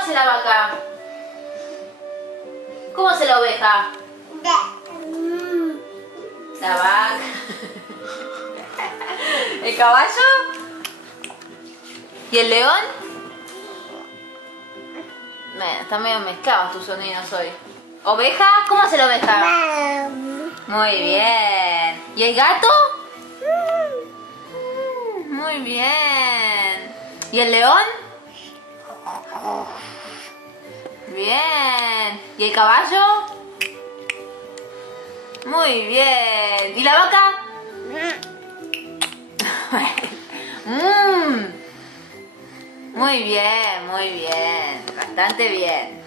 hace la vaca? ¿Cómo hace la oveja? La vaca. ¿El caballo? ¿Y el león? Están medio mezclados tus sonidos hoy. ¿Oveja? ¿Cómo hace la oveja? Muy bien. ¿Y el gato? Muy bien. ¿Y el león? Bien. ¿Y el caballo? Muy bien. ¿Y la vaca? Muy bien, muy bien. Bastante bien.